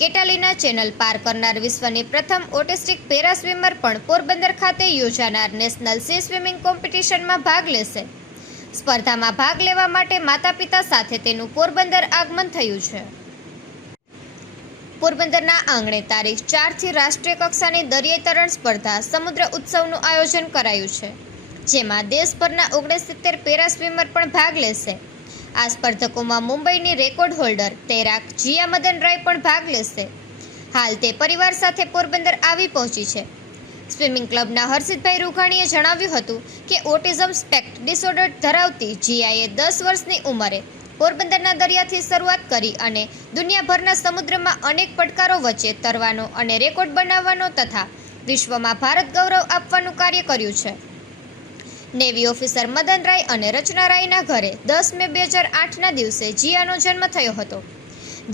કેટાલિના channel પાર કરનાર વિશ્વની પ્રથમ ઓટિસ્ટિક પેરા સ્વિમર પણ પોરબંદર ખાતે યોજાનાર નેશનલ સી સ્વિમિંગ કોમ્પિટિશનમાં ભાગ લેશે। સ્પર્ધામાં ભાગ લેવા માટે માતા પિતા સાથે તેનું પોરબંદર આગમન થયું છે। પોરબંદરના આંગણે તારીખ 4 થી રાષ્ટ્રીય કક્ષાની દરિયાઈ તરણ સ્પર્ધા સમુદ્ર ઉત્સવનું આયોજન કરાયું છે, જેમાં દેશભરના 69 પેરા સ્વિમર પણ ભાગ લેશે। આ સ્પર્ધકોમાં મુંબઈની રેકોર્ડ હોલ્ડર તૈરાક જીયા મદન રાય પણ ભાગ લેશે। હાલ તે પરિવાર સાથે પોરબંદર આવી પહોંચી છે। સ્વિમિંગ ક્લબના હર્ષિતભાઈ રૂઘાણીએ જણાવ્યું હતું કે ઓટિઝમ સ્પેક્ટ ડિસઓર્ડર ધરાવતી જીયાએ 10 વર્ષની ઉંમરે પોરબંદરના દરિયાથી શરૂઆત કરી અને દુનિયાભરના સમુદ્રમાં અનેક પડકારો વચ્ચે તરવાનો અને રેકોર્ડ બનાવવાનો તથા વિશ્વમાં ભારત ગૌરવ આપવાનું કાર્ય કર્યું છે। નેવી ઓફિસર મદન રાય અને રચના રાયના ઘરે 10 મે 2008ના દિવસે જીયાનો જન્મ થયો હતો।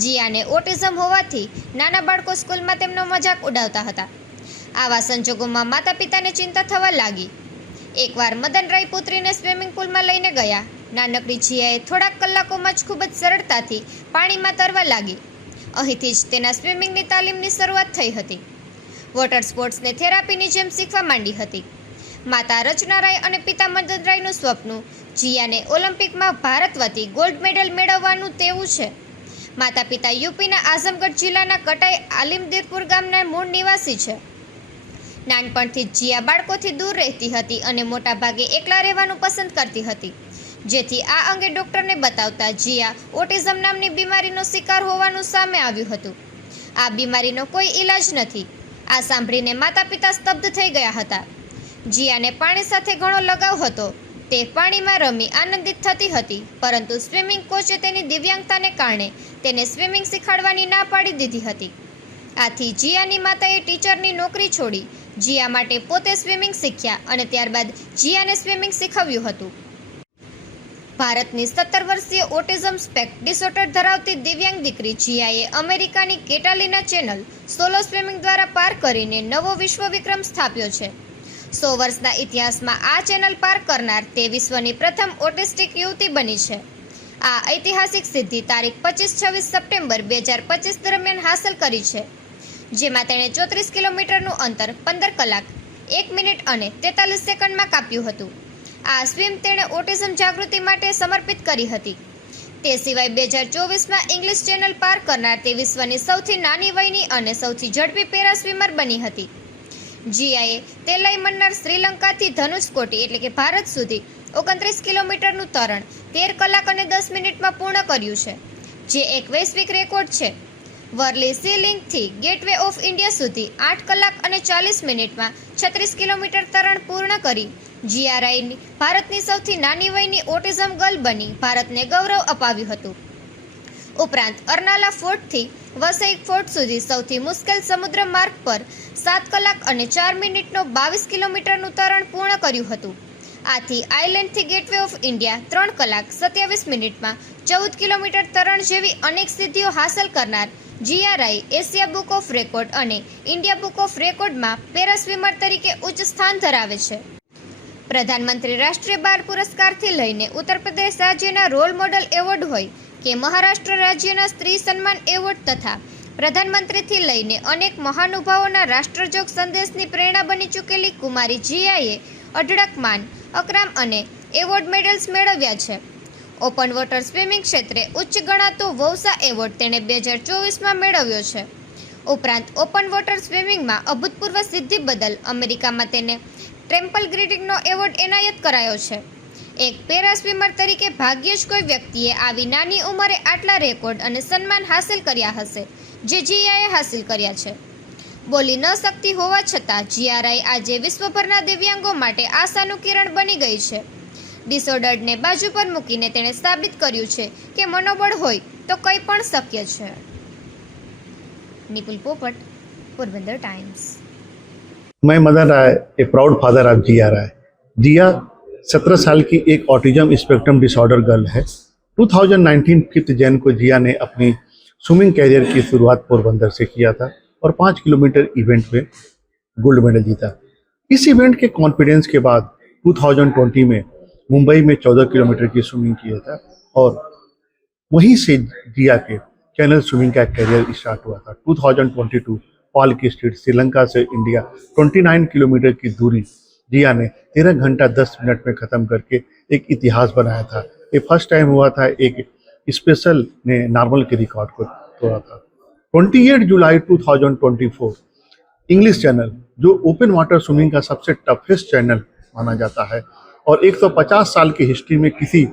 જીયાને ઓટિઝમ હોવાથી નાના બાળકો સ્કૂલમાં તેમનો મજાક ઉડાવતા હતા। આવા સંજોગોમાં માતા પિતાને ચિંતા થવા લાગી। એકવાર મદન રાય પુત્રીને સ્વિમિંગ પુલમાં લઈને ગયા। નાનકડી જીયાએ થોડાક કલાકોમાં જ ખૂબ જ સરળતાથી પાણીમાં તરવા લાગી। અહીંથી જ તેના સ્વિમિંગની તાલીમની શરૂઆત થઈ હતી। વોટર સ્પોર્ટ્સને થેરાપીની જેમ શીખવા માંડી હતી। માતા રચના રાય અને પિતા મદન રાયનું સ્વપ્ન જીયાને ઓલિમ્પિકમાં ભારત વતી ગોલ્ડ મેડલ મેળવવાનું તેવું છે। માતા પિતા યુપીના આઝમગઢ જિલ્લાના કટાઈ આલિમદીરપુર ગામના મૂળ નિવાસી છે। નાનપણથી જ જીયા બાળકોથી દૂર રહેતી હતી અને મોટાભાગે એકલા રહેવાનું પસંદ કરતી હતી, જેથી આ અંગે ડૉક્ટરને બતાવતા જીયા ઓટિઝમ નામની બીમારીનો શિકાર હોવાનું સામે આવ્યું હતું। આ બીમારીનો કોઈ ઈલાજ નથી। આ સાંભળીને માતા પિતા સ્તબ્ધ થઈ ગયા હતા। જીયાને પાણી સાથે ઘણો લગાવ હતો। તે પાણીમાં રમી આનંદિત થતી હતી, પરંતુ સ્વિમિંગ કોચે તેની દિવ્યાંગતાને કારણે તેને સ્વિમિંગ શીખવાડવાની ના પાડી દીધી હતી। આથી જીયાની માતાએ ટીચરની નોકરી છોડી જીયા માટે પોતે સ્વિમિંગ શીખ્યા અને ત્યારબાદ જીયાને સ્વિમિંગ શીખવ્યું હતું। ભારતની 17 વર્ષીય ઓટિઝમ સ્પેક્ટ ડિસઓર્ડર ધરાવતી દિવ્યાંગ દીકરી જીયાએ અમેરિકાની કેટાલિના ચેનલ સોલો સ્વિમિંગ દ્વારા પાર કરીને નવો વિશ્વ વિક્રમ સ્થાપ્યો છે। 100 વર્ષના ઇતિહાસમાં આ ચેનલ પાર કરનાર તે વિશ્વની પ્રથમ ઓટિસ્ટિક યુવતી બની છે। આ ઐતિહાસિક સિદ્ધિ તારીખ 25-26 સપ્ટેમ્બર 2025 દરમિયાન હાંસલ કરી છે, જેમાં તેણે 34 કિલોમીટરનું અંતર 15 કલાક 1 મિનિટ અને 43 સેકન્ડમાં કાપ્યું હતું। આ સ્વિમ તેણે ઓટિઝમ જાગૃતિ માટે સમર્પિત કરી હતી। તે સિવાય 2024માં ઇંગ્લિશ ચેનલ પાર કરનાર તે વિશ્વની સૌથી નાની વયની અને સૌથી ઝડપી પેરા સ્વિમર બની હતી। જીયાએ તેલાઈ મન્નાર શ્રીલંકાથી ધનુષકોટી એટલે કે ભારત સુધી 29 કિલોમીટરનું તરણ 13 કલાક અને 10 મિનિટમાં પૂર્ણ કર્યું છે, જે એક વૈશ્વિક રેકોર્ડ છે। Worli C લિંકથી gateway of India સુધી 8 કલાક અને 40 મિનિટમાં 36 કિલોમીટર તરણ પૂર્ણ કરી જીયા રાયની ભારતની સૌથી નાની વયની ઓટિઝમ ગર્લ બની ભારતને ગૌરવ અપાવ્યું હતું। ઉપરાંત અરનાલા ફોર્ટથી વસઈ ફોર્ટ સુધી સૌથી મુશ્કેલ સમુદ્ર માર્ગ પર 7 કલાક અને 4 મિનિટનો 22 કિલોમીટરનું તરણ પૂર્ણ કર્યું હતું। આથી આઇલેન્ડથી ગેટવે ઓફ ઇન્ડિયા 3 કલાક 27 મિનિટમાં 14 કિલોમીટર તરણ જેવી અનેક સિદ્ધિઓ હાંસલ કરનાર જીયા રાય એશિયા બુક ઓફ રેકોર્ડ અને ઇન્ડિયા બુક ઓફ રેકોર્ડમાં પેરા સ્વિમર તરીકે ઉચ્ચ સ્થાન ધરાવે છે। પ્રધાનમંત્રી રાષ્ટ્રીય બાળ પુરસ્કારથી લઈને ઉત્તર પ્રદેશ રાજ્યના રોલ મોડલ એવોર્ડ હોય કે મહારાષ્ટ્ર રાજ્યના સ્ત્રી સન્માન એવોર્ડ તથા પ્રધાનમંત્રીથી લઈને અનેક મહાનુભાવોના રાષ્ટ્રજોગ સંદેશની પ્રેરણા બની ચૂકેલી કુમારી જીયાએ અઢળક માન, અકરામ અને એવોર્ડ મેડલ્સ મેળવ્યા છે। ઓપન વોટર સ્વિમિંગ ક્ષેત્રે ઉચ્ચ ગણાતો વૌસા એવોર્ડ તેણે 2024માં મેળવ્યો છે। ઉપરાંત ઓપન વોટર સ્વિમિંગમાં અભૂતપૂર્વ સિદ્ધિ બદલ અમેરિકામાં તેને ટ્રેમ્પલ ગ્રીડિંગનો એવોર્ડ એનાયત કરાયો છે। એક પેરા સ્વિમર તરીકે ભાગ્યે જ કોઈ વ્યક્તિએ આવી નાની ઉંમરે આટલા રેકોર્ડ અને સન્માન હાંસલ કર્યા હશે, જે જીયાએ હાંસલ કર્યા છે। બોલી ન શકતી હોવા છતાં જીયા રાય આજે વિશ્વભરના દિવ્યાંગો માટે આશાનું કિરણ બની ગઈ છે। ડિસઓર્ડરને બાજુ પર મૂકીને તેણે સાબિત કર્યું છે કે મનોબળ હોય તો કંઈ પણ શક્ય છે। નિપુલ પોપટ, પોરબંદર ટાઈમ્સ। मैं मदन राय, ए प्राउड फादर ऑफ जिया राय। जिया 17 साल की एक ऑटिज्म स्पेक्ट्रम डिसऑर्डर गर्ल है। 2019 5 जैन को जिया ने अपनी स्विमिंग कैरियर की शुरुआत पोरबंदर से किया था और 5 किलोमीटर इवेंट में गोल्ड मेडल जीता। इस इवेंट के कॉन्फिडेंस के बाद 2020 में मुंबई में 14 किलोमीटर की स्विमिंग किया था और वहीं से जिया के चैनल स्विमिंग का करियर स्टार्ट हुआ था। 2022 पॉल की स्ट्रीट श्रीलंका से इंडिया 29 किलोमीटर की दूरी जिया ने 13 घंटा 10 मिनट में ख़त्म करके एक इतिहास बनाया था। ये फर्स्ट टाइम हुआ था एक स्पेशल ने नॉर्मल के रिकॉर्ड को तोड़ा था। 28 जुलाई 2024 इंग्लिश चैनल जो ओपन वाटर स्विमिंग का सबसे टफेस्ट चैनल माना जाता है और 150 साल की हिस्ट्री में किसी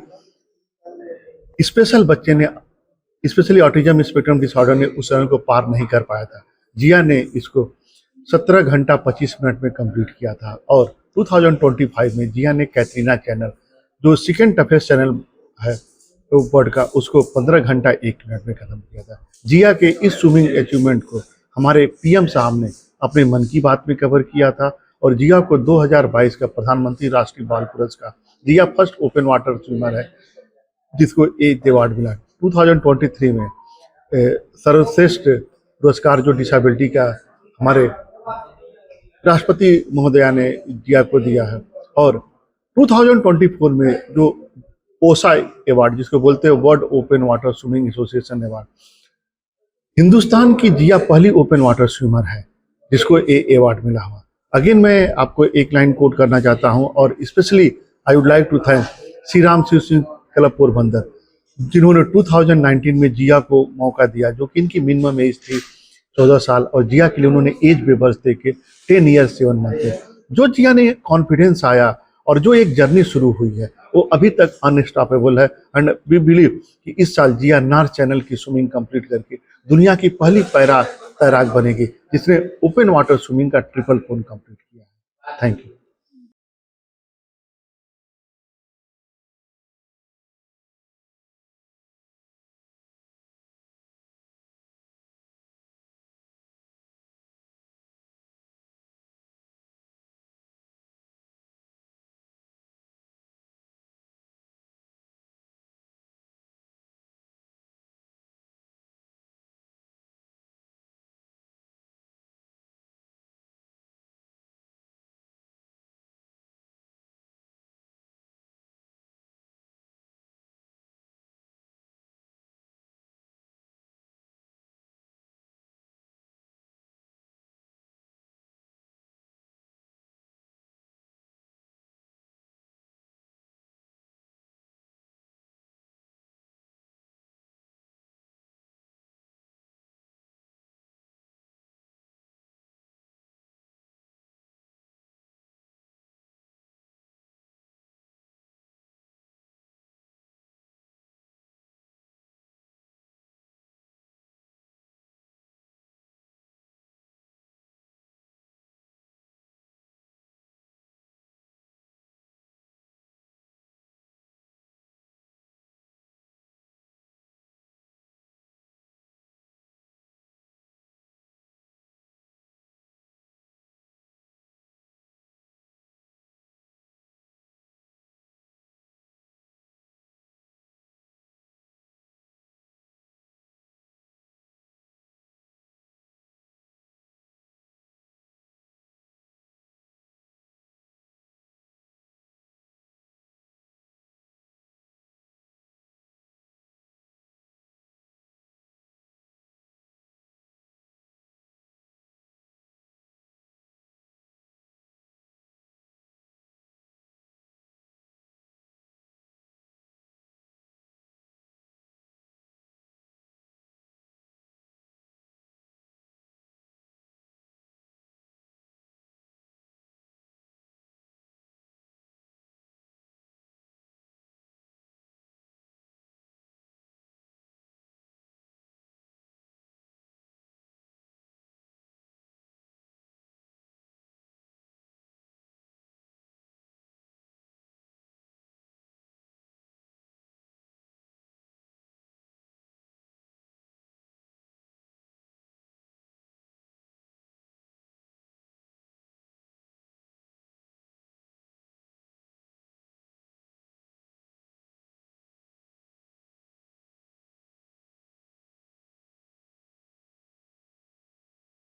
स्पेशल बच्चे ने स्पेशली ऑटिज्म स्पेक्ट्रम डिसऑर्डर ने उस चैनल को पार नहीं कर पाया था। जिया ने इसको 17 घंटा 25 मिनट में कंप्लीट किया था और 2025 में जिया ने कैटरीना चैनल जो सेकंड टफेस्ट चैनल है वर्ल्ड का उसको 15 घंटा 1 मिनट में खत्म किया था। जिया के इस स्विमिंग अचीवमेंट को हमारे पीएम साहब ने अपने मन की बात में कवर किया था और जिया को 2022 का प्रधानमंत्री राष्ट्रीय बाल पुरस्कार, जिया फर्स्ट ओपन वाटर स्विमर है जिसको एक अवार्ड मिला। 2023 में सर्वश्रेष्ठ पुरस्कार जो डिसेबिलिटी का हमारे राष्ट्रपति महोदया ने जिया को दिया है और 2024 में जो ओसा अवार्ड जिसको बोलते हैं world open water swimming association award, Hindustan की जिया पहली ओपन वाटर स्विमर है जिसको ए अवार्ड मिला हुआ। अगेन मैं आपको एक लाइन कोट करना चाहता हूं और specially I would like to thank Shri Ram Shiv Singh club Porbandar जिन्होंने 2019 में जिया को मौका दिया जो कि इनकी मिनिमम एज थी 14 साल और जिया के लिए उन्होंने एज वेवर्स दे के 10 ईयर्स 7 मंथ जो जिया ने कॉन्फिडेंस आया और जो एक जर्नी शुरू हुई है वो अभी तक अनस्टॉपेबल है एंड वी बिलीव कि इस साल जिया नार चैनल की स्विमिंग कंप्लीट करके दुनिया की पहली तैराक बनेगी जिसने ओपन वाटर स्विमिंग का ट्रिपल पूल कंप्लीट किया है। Thank you.